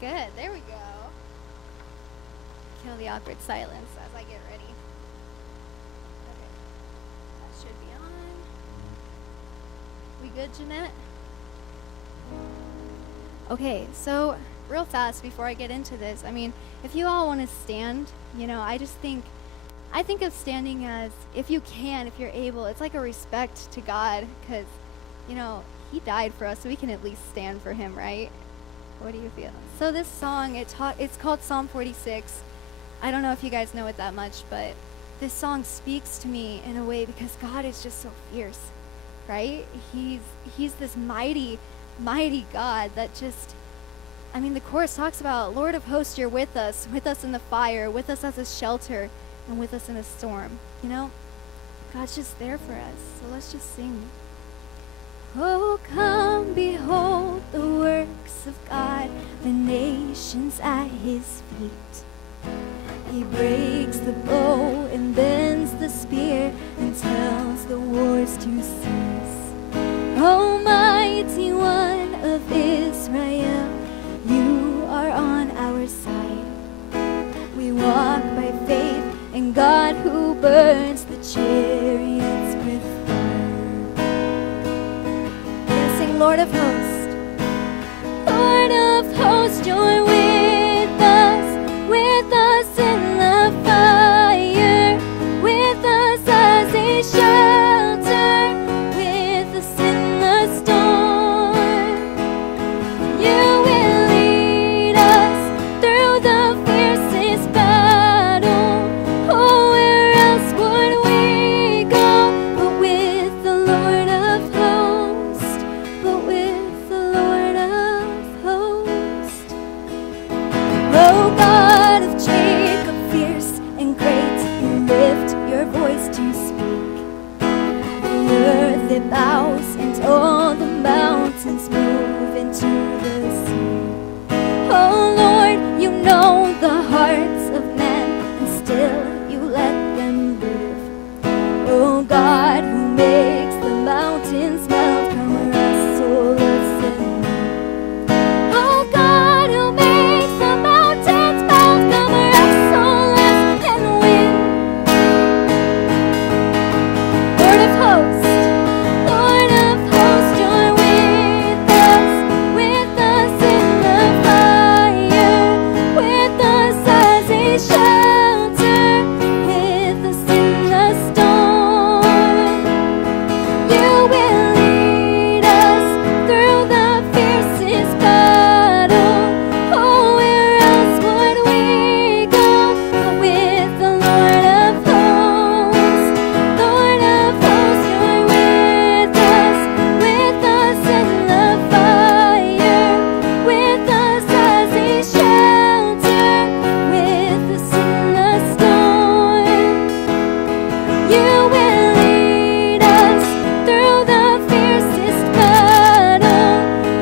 Good. There we go. Kill the awkward silence as I get ready. Okay. That should be on. We good, Jeanette? Okay, so real fast before I get into this, I mean, if you all want to stand, I think of standing as, if you can, if you're able, it's like a respect to God, because, he died for us, so we can at least stand for him, right? What do you feel? So this song, it's called Psalm 46. I don't know if you guys know it that much, but this song speaks to me in a way because God is just so fierce, right? He's this mighty, mighty God that just, the chorus talks about, Lord of hosts, you're with us in the fire, with us as a shelter, and with us in a storm. God's just there for us. So let's just sing. Oh, come behold the works of God, the nations at his feet. He breaks the bow and bends the spear and tells the wars to cease. Almighty One of Israel, you are on our side. We walk by faith in God who burns the chariots with fire. Yes, sing Lord of hosts. Lord of hosts, you're with us in the fire, with us as a shelter, with us in the storm. You will lead us through the fiercest battle. Oh, where else would we go but with the Lord of hosts, but with the Lord of hosts. Oh, God of Jacob, fierce and great, you lift your voice to speak. The earth it bows and all the mountains move into the sea. Oh Lord, you know the hearts of men, and still you let them live. Oh God, who makes the mountains melt, come rest, so listen. Oh God, who makes the mountains melt, come rest, so listen and win. Lord of hosts, you're with us in the fire, with us as a shelter, with us in the storm. You will lead us through the fiercest battle. Oh, where else would we go but with the Lord of hosts? Lord of hosts, you're with us in the fire, with us as a shelter, with us in the storm. You will lead us through the fiercest battle.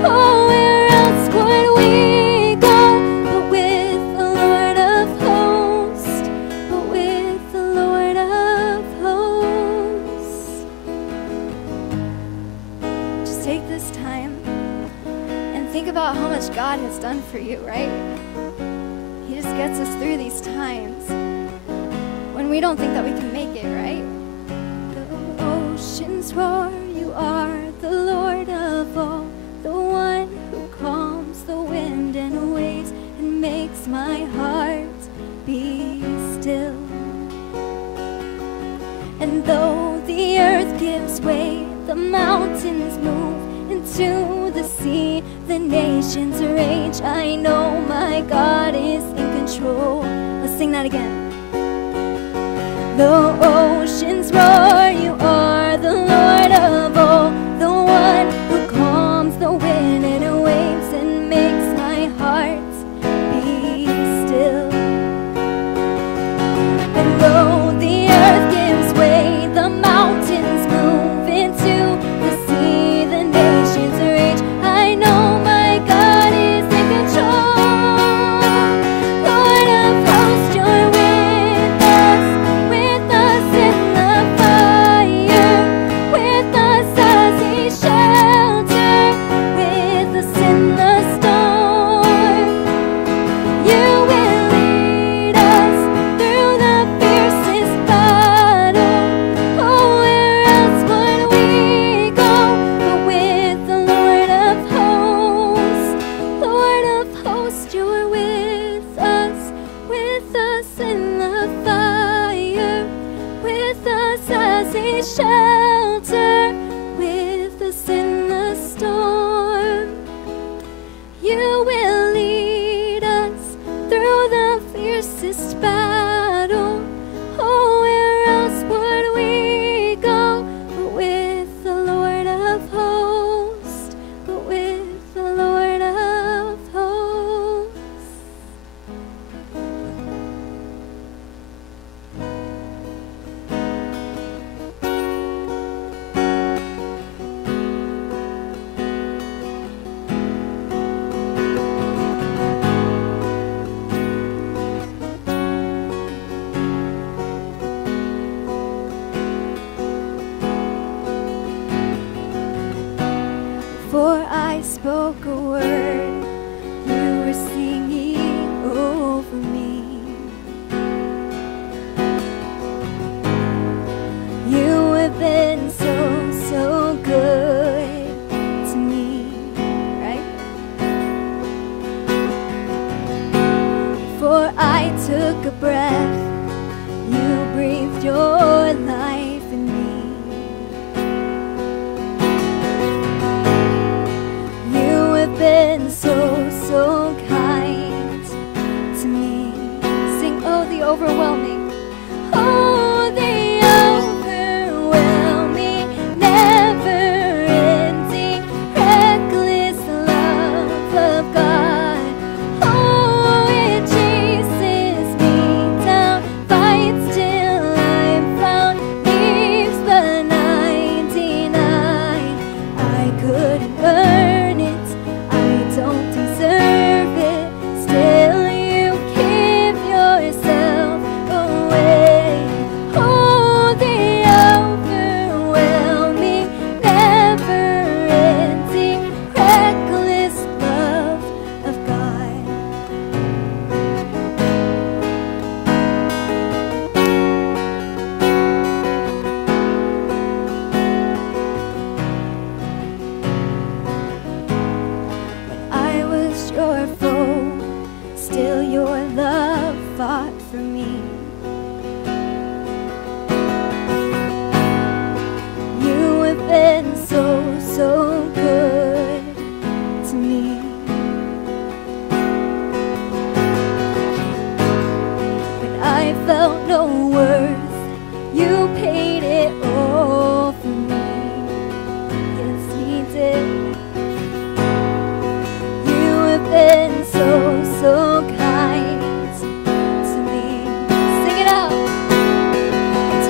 Oh, where else would we go but with the Lord of hosts, but with the Lord of hosts. Just take this time and think about how much God has done for you, right? He just gets us through these times when we don't think that we can make it, right? The oceans roar, you are the Lord of all, the one who calms the wind and waves and makes my heart be still. And though the earth gives way, the mountains move into the sea, the nations rage, I know my God is in control. Let's sing that again. The oceans roar, you are the Lord of all, the one who calms the wind and waves and makes my heart be still. And though the earth gives way, the mountains move into the sea, the nations rage, I know my God is in control. Lord of hosts, you're with us in the fire. took a breath, you breathed your life in me. You have been so, so kind to me. Sing, oh, the overwhelming, oh, the overwhelming, never-ending, reckless love of God. Oh, it chases me down, fights till I'm found, leaves the 99. I couldn't earn it, I don't deserve it, still you give yourself away. Oh, the overwhelming, never-ending, reckless love of God. When I was your foe, still your love fought for me. You have been so, so good to me. When I felt no worth, you paid it all for me. Yes, he did. You have been so, so kind to me. Sing it out.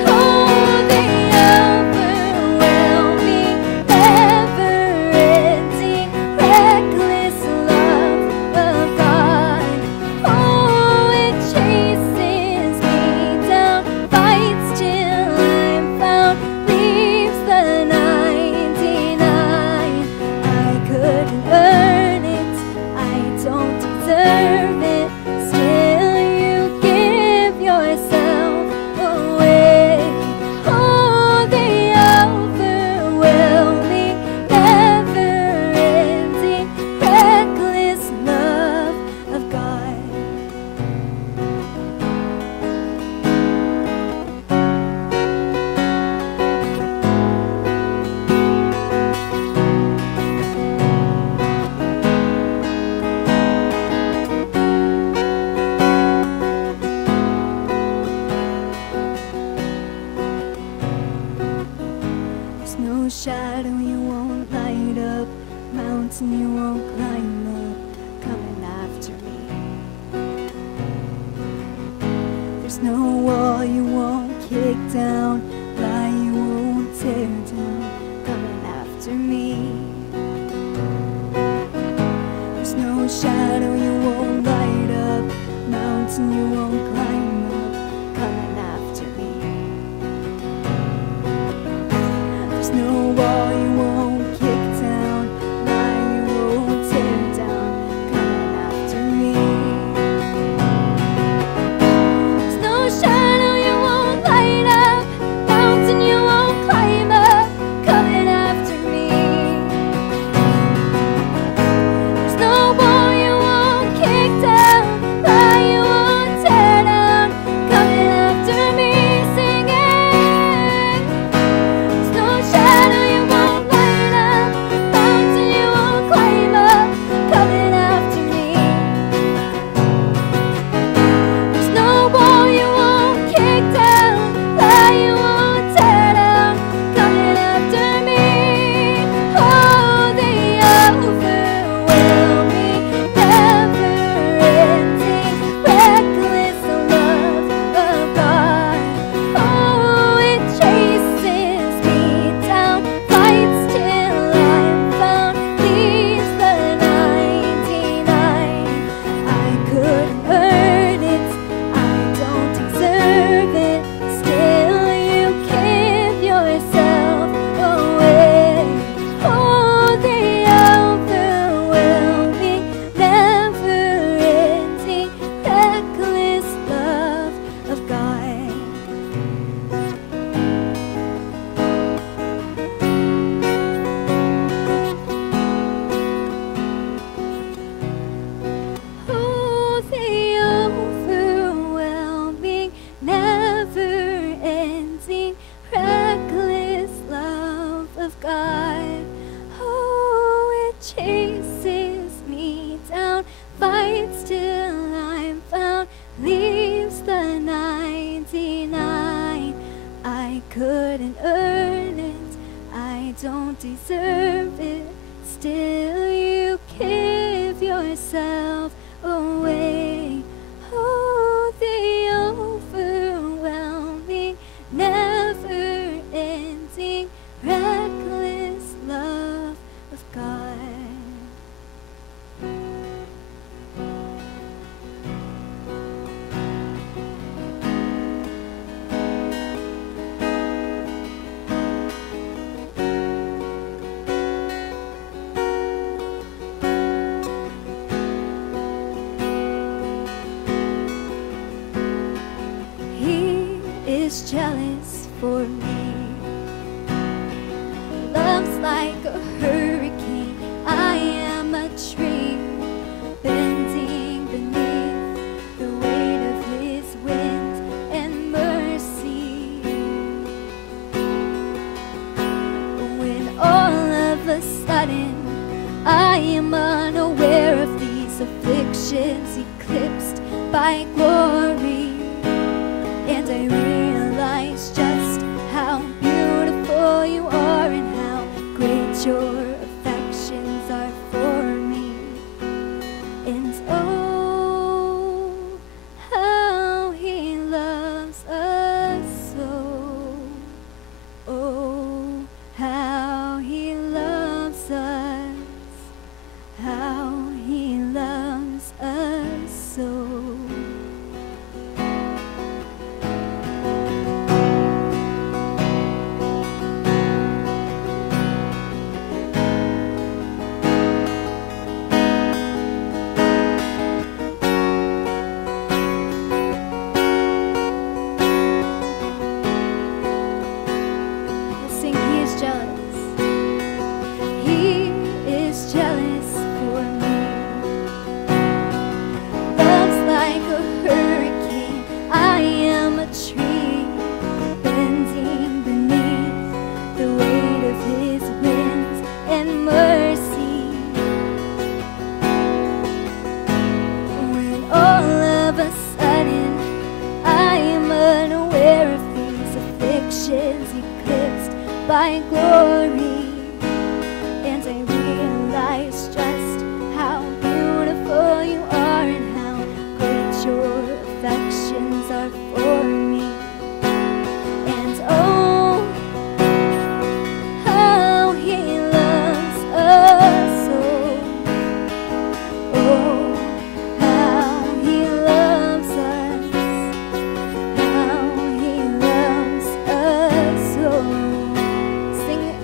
Oh, the overwhelming, never-ending, reckless love of God. Oh, it chases me down, fights till I'm found, leaves the 99. I couldn't earn it, I don't deserve it, still you give yourself away. Oh, the overwhelming, never-ending, reckless love of God. There's no shadow you won't light up, mountain you won't climb up, coming after me. There's no wall you won't kick down, lie you won't tear down, coming after me. There's no shadow you won't light up, mountain you won't climb up, coming after me. There's no wall you won't kick down, lie you won't tear down, coming after me. There's no shadow you won't light up, couldn't earn it, I don't deserve it. Still you give yourself away. Oh, the overwhelming, never-ending, reckless love of God. Is jealous for me. Love's like a hurricane. I am a tree bending beneath the weight of his wind and mercy. When all of a sudden I am unaware of these afflictions eclipsed by glory, and I realize just how beautiful you are and how great your affections are for me. And oh, how he loves us so. Oh, how he loves us. How he loves us so. By glory, and I realize just how beautiful you are and how great your affections are for me. And oh, how he loves us so. Oh, how he loves us, how he loves us so. Sing it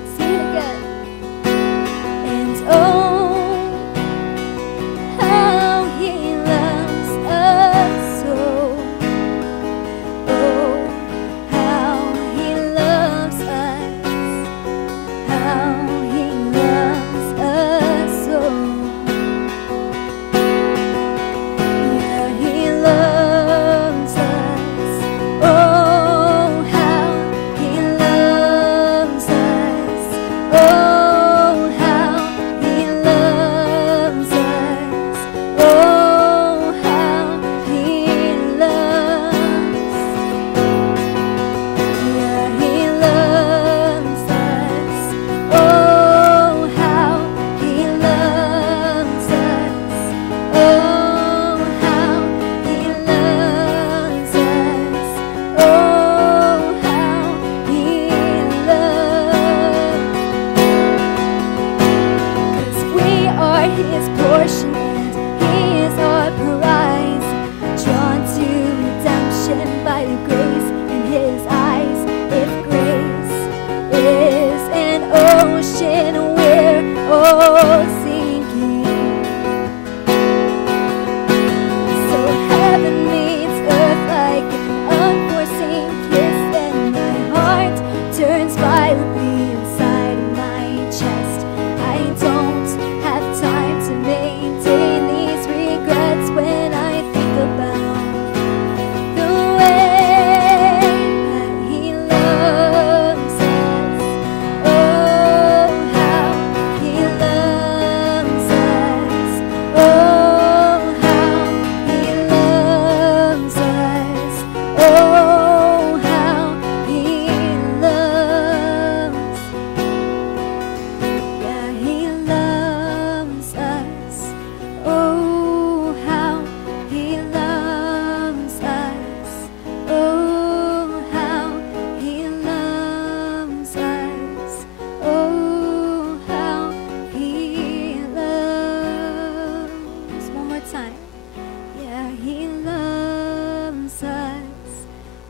he loves us.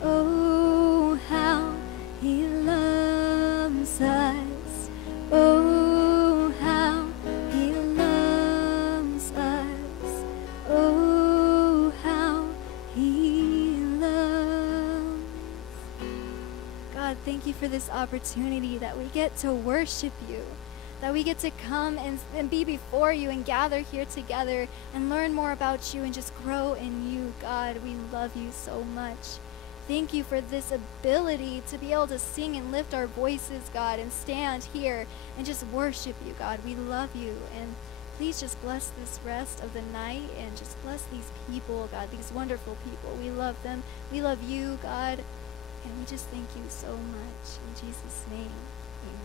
Oh, how he loves us. Oh, how he loves us. Oh, how he loves. God, thank you for this opportunity that we get to worship you, that we get to come and be before you and gather here together and learn more about you and just grow in you. God, we love you so much. Thank you for this ability to be able to sing and lift our voices, God, and stand here and just worship you, God. We love you. And please just bless this rest of the night and just bless these people, God, these wonderful people. We love them. We love you, God. And we just thank you so much. In Jesus' name, amen.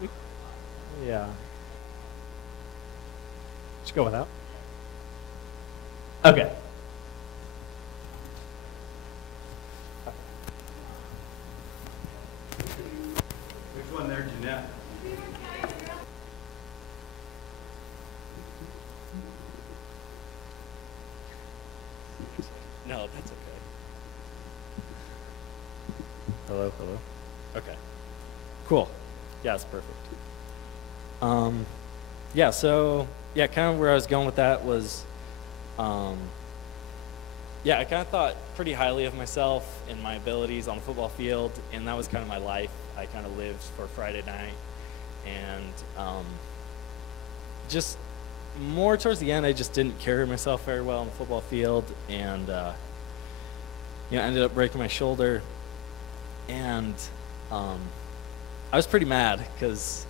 We, yeah. Just go without. Okay. Which one there, Jeanette? No, that's okay. Hello, hello. Okay. Cool. Yeah, it's perfect. yeah, so yeah, kind of where I was going with that was, um, yeah, I kind of thought pretty highly of myself and my abilities on the football field, and that was kind of my life. I kind of lived for Friday night, and just more towards the end, I just didn't carry myself very well on the football field, and ended up breaking my shoulder, and I was pretty mad because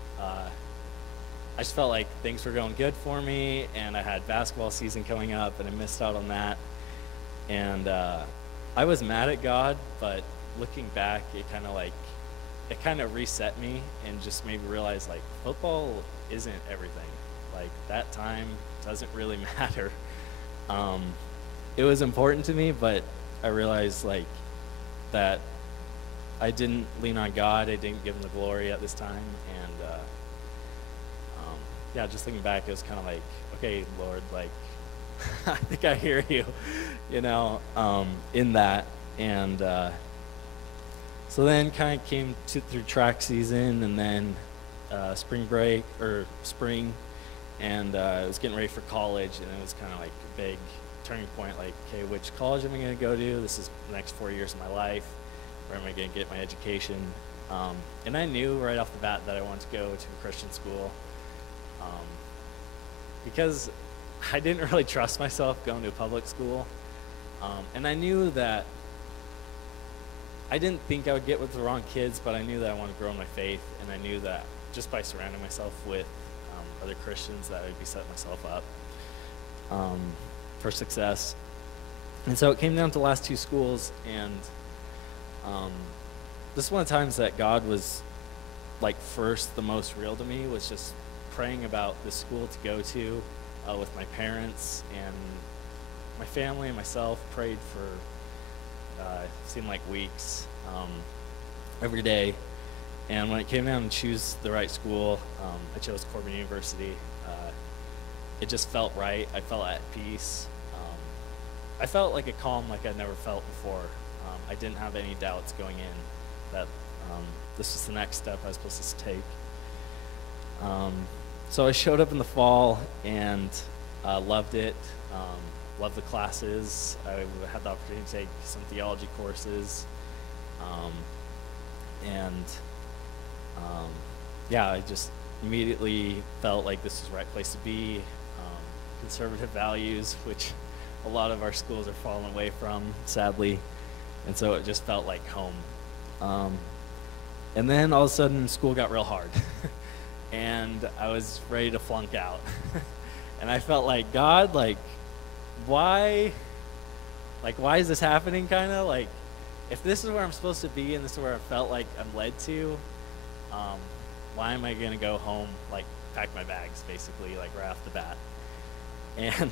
I just felt like things were going good for me, and I had basketball season coming up, and I missed out on that. And I was mad at God, but looking back, it kind of reset me and just made me realize, like, football isn't everything. Like, that time doesn't really matter. It was important to me, but I realized, like, that I didn't lean on God. I didn't give him the glory at this time. And yeah, just thinking back, it was kind of like, okay, Lord, like, I think I hear you, in that. And so then kind of came through track season, and then spring break, or spring, and I was getting ready for college, and it was kind of like a big turning point, like, okay, which college am I going to go to? This is the next 4 years of my life. Where am I going to get my education? And I knew right off the bat that I wanted to go to a Christian school, because I didn't really trust myself going to a public school. And I knew that I didn't think I would get with the wrong kids, but I knew that I wanted to grow in my faith, and I knew that just by surrounding myself with other Christians, that I'd be setting myself up for success. And so it came down to the last two schools, and this is one of the times that God was, like, first the most real to me, was just praying about this school to go to with my parents, and my family and myself prayed for seemed like weeks every day. And when it came down to choose the right school, I chose Corbin University. It just felt right. I felt at peace. I felt like a calm like I'd never felt before. I didn't have any doubts going in that this was the next step I was supposed to take. So I showed up in the fall and loved it. Loved the classes. I had the opportunity to take some theology courses. Yeah, I just immediately felt like this was the right place to be. Conservative values, which a lot of our schools are falling away from, sadly. And so it just felt like home. And then all of a sudden, school got real hard. And I was ready to flunk out. And I felt like, God, like, why is this happening, kind of? Like, if this is where I'm supposed to be and this is where I felt like I'm led to, why am I going to go home, like, pack my bags, basically, like, right off the bat? And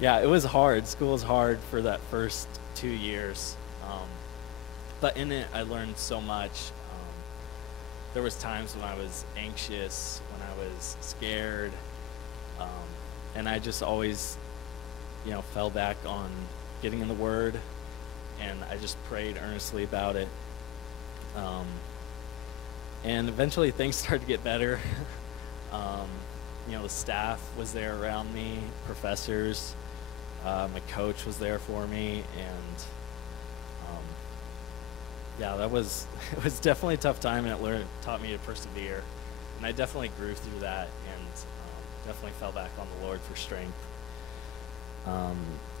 yeah, it was hard. School was hard for that first 2 years. But in it, I learned so much. There was times when I was anxious, when I was scared, and I just always, fell back on getting in the Word, and I just prayed earnestly about it. And eventually things started to get better. The staff was there around me, professors, my coach was there for me, and yeah, it was definitely a tough time, and it taught me to persevere, and I definitely grew through that, and definitely fell back on the Lord for strength.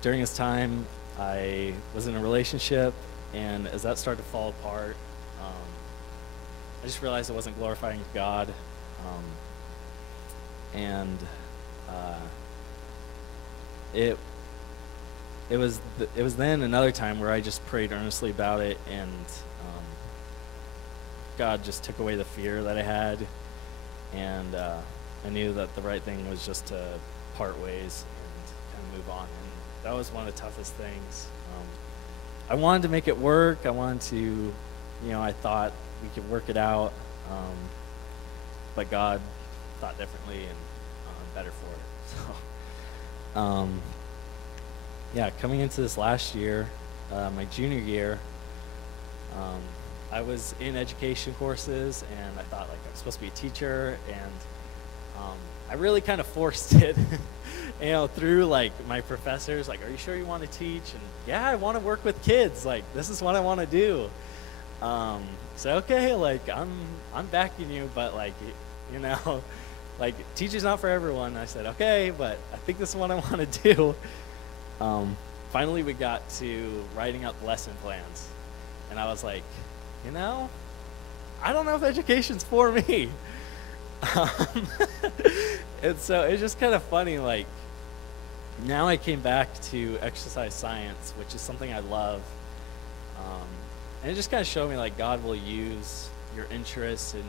During this time, I was in a relationship, and as that started to fall apart, I just realized I wasn't glorifying God, and it was then another time where I just prayed earnestly about it, and God just took away the fear that I had, and I knew that the right thing was just to part ways and kind of move on. And that was one of the toughest things. I wanted to make it work. I wanted to, I thought we could work it out, but God thought differently and better for it. So, yeah, coming into this last year, my junior year, I was in education courses, and I thought like I was supposed to be a teacher, and I really kind of forced it, through like my professors, like, are you sure you want to teach? And yeah, I want to work with kids. Like, this is what I want to do. So okay, like I'm backing you, but like, like teaching's not for everyone. I said, okay, but I think this is what I want to do. Finally, we got to writing up lesson plans, and I was like, I don't know if education's for me. And so it's just kind of funny, like, now I came back to exercise science, which is something I love. And it just kind of showed me, like, God will use your interests and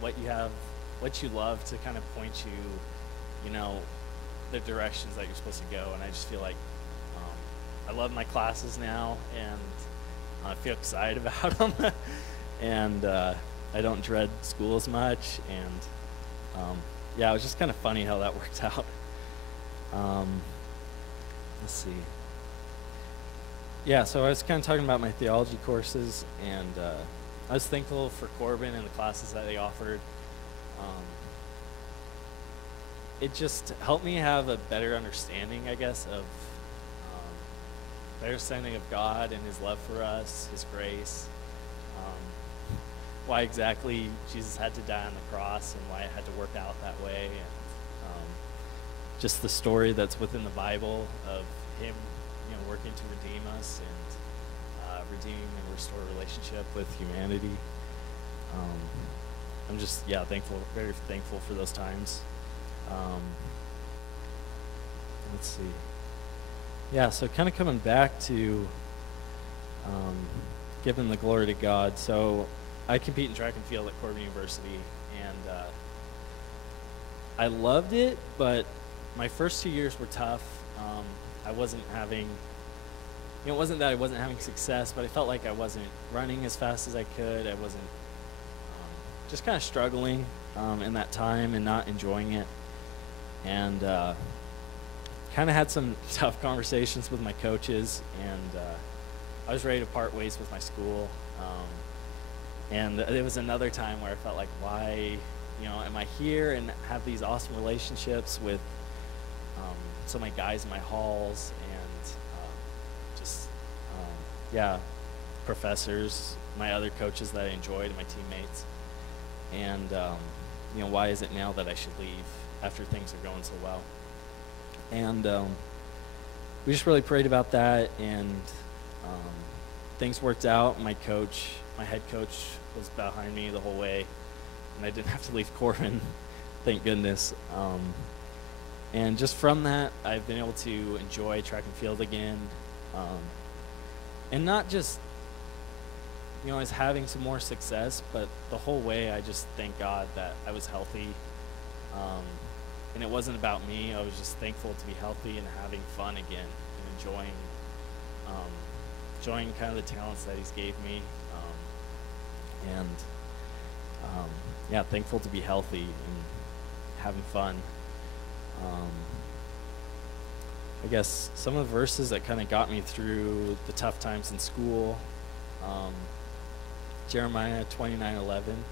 what you love to kind of point you, the directions that you're supposed to go. And I just feel like I love my classes now, and I feel excited about them. And I don't dread school as much. And it was just kind of funny how that worked out. Let's see. Yeah, so I was kind of talking about my theology courses, and I was thankful for Corbin and the classes that they offered. It just helped me have a better understanding, I guess, of better understanding of God and His love for us, His grace, why exactly Jesus had to die on the cross, and why it had to work out that way, and just the story that's within the Bible of Him, working to redeem us and redeem and restore a relationship with humanity. I'm just thankful, very thankful for those times. Let's see. Yeah, so kind of coming back to giving the glory to God. So I compete in track and field at Corbin University, and I loved it, but my first 2 years were tough. I wasn't having, it wasn't that I wasn't having success, but I felt like I wasn't running as fast as I could. I wasn't, just kind of struggling in that time and not enjoying it. And kind of had some tough conversations with my coaches, and I was ready to part ways with my school. And it was another time where I felt like, why, am I here and have these awesome relationships with some of my guys in my halls, and professors, my other coaches that I enjoyed, and my teammates. And, why is it now that I should leave after things are going so well? And we just really prayed about that, and things worked out. My head coach was behind me the whole way, and I didn't have to leave Corbin, thank goodness. And just from that, I've been able to enjoy track and field again, and not just, as having some more success, but the whole way I just thank God that I was healthy, and it wasn't about me. I was just thankful to be healthy and having fun again, and enjoying kind of the talents that He's gave me, thankful to be healthy and having fun. I guess some of the verses that kind of got me through the tough times in school, Jeremiah 29:11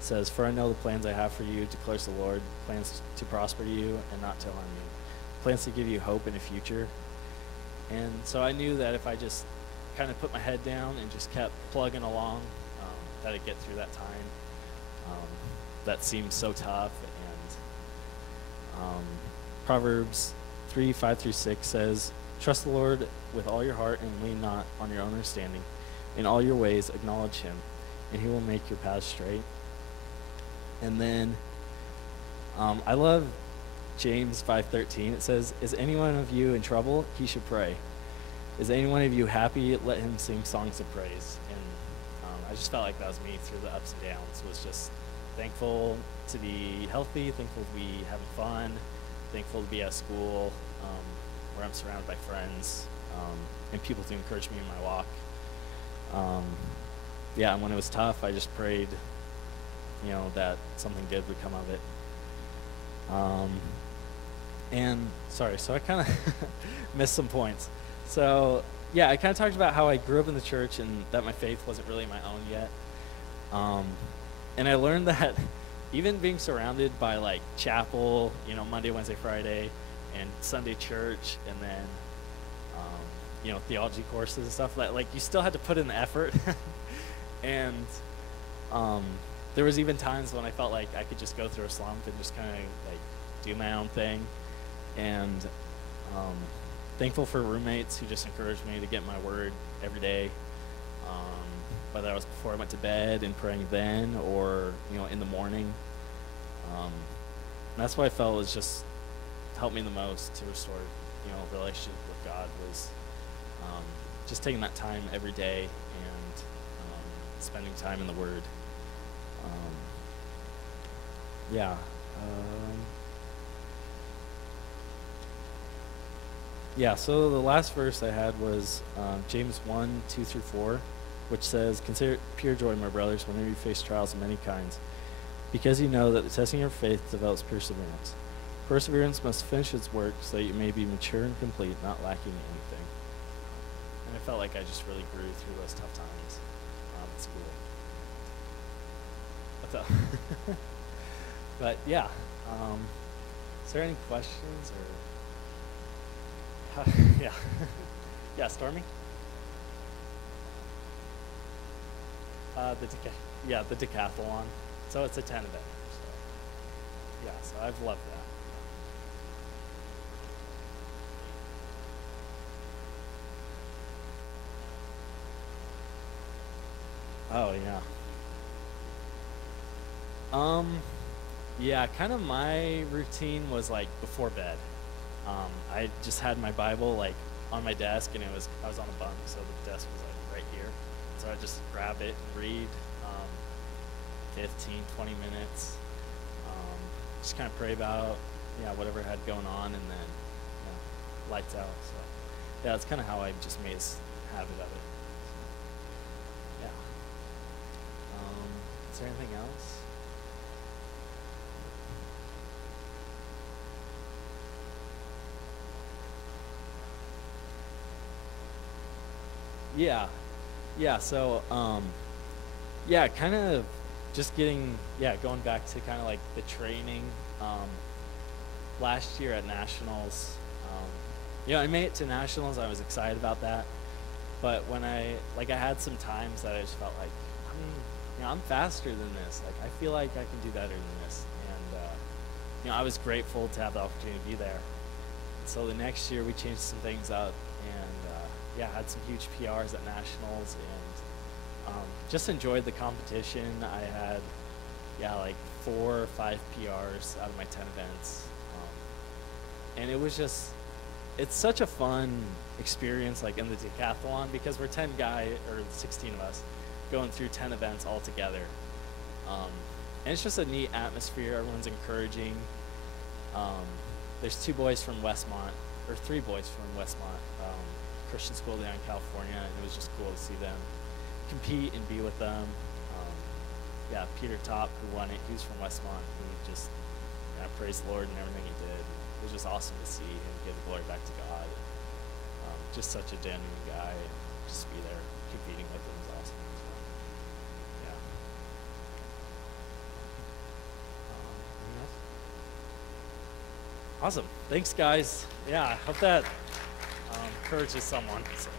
says, "For I know the plans I have for you, declares the Lord, plans to prosper you and not to harm you, plans to give you hope in a future." And so I knew that if I just kind of put my head down and just kept plugging along, that I'd get through that time. That seemed so tough. And Proverbs 3:5-6 says, "Trust the Lord with all your heart and lean not on your own understanding. In all your ways acknowledge Him, and He will make your paths straight." And then I love James 5:13. It says, "Is any one of you in trouble? He should pray. Is any one of you happy? Let him sing songs of praise." And I just felt like that was me through the ups and downs. Was just thankful to be healthy, thankful to be having fun, thankful to be at school, where I'm surrounded by friends, and people to encourage me in my walk. And when it was tough, I just prayed, that something good would come of it. So I kind of missed some points. So I kind of talked about how I grew up in the church and that my faith wasn't really my own yet. And I learned that even being surrounded by like chapel, Monday, Wednesday, Friday, and Sunday church, and then theology courses and stuff, like you still had to put in the effort. And there was even times when I felt like I could just go through a slump and just kind of like do my own thing. And thankful for roommates who just encouraged me to get my word every day, whether that was before I went to bed and praying then, or in the morning. And that's what I felt was just helped me the most to restore relationship with God, was just taking that time every day and spending time in the Word. Yeah. Yeah, so the last verse I had was James 1:2-4, which says, "Consider it pure joy, my brothers, whenever you face trials of many kinds, because you know that the testing of your faith develops perseverance. Perseverance must finish its work so that you may be mature and complete, not lacking anything." And I felt like I just really grew through those tough times at school. What's up? But yeah, is there any questions or? Yeah. Yeah, Stormi? The decathlon. So it's a 10 event. So yeah, so I've loved that. Oh yeah. Yeah, kind of my routine was like before bed. I just had my Bible like on my desk, and I was on a bunk, so the desk was like right here. So I just grab it and read 15, 20 minutes. Just kind of pray about whatever I had going on, and then lights out. So yeah, that's kind of how I just made a habit of it. So, yeah. Is there anything else? Yeah, so, kind of just going back to kind of like the training, last year at Nationals, I made it to Nationals. I was excited about that, but when I had some times that I just felt like, I'm faster than this. Like, I feel like I can do better than this, and, I was grateful to have the opportunity to be there. So the next year we changed some things up, and had some huge PRs at Nationals, and just enjoyed the competition. I had like 4 or 5 PRs out of my 10 events, and it's such a fun experience, like in the decathlon, because we're 10 guys, or 16 of us, going through 10 events all together, and it's just a neat atmosphere. Everyone's encouraging. There's 2 boys from Westmont, or 3 boys from Westmont Christian school down in California, and it was just cool to see them compete and be with them. Peter Top, who won it, he was from Westmont, who just praised the Lord and everything he did. It was just awesome to see him give the glory back to God. Just such a genuine guy. Just be there competing with him was awesome. So, yeah. Anything else? Awesome. Thanks, guys. Yeah, I hope that encourages someone. So.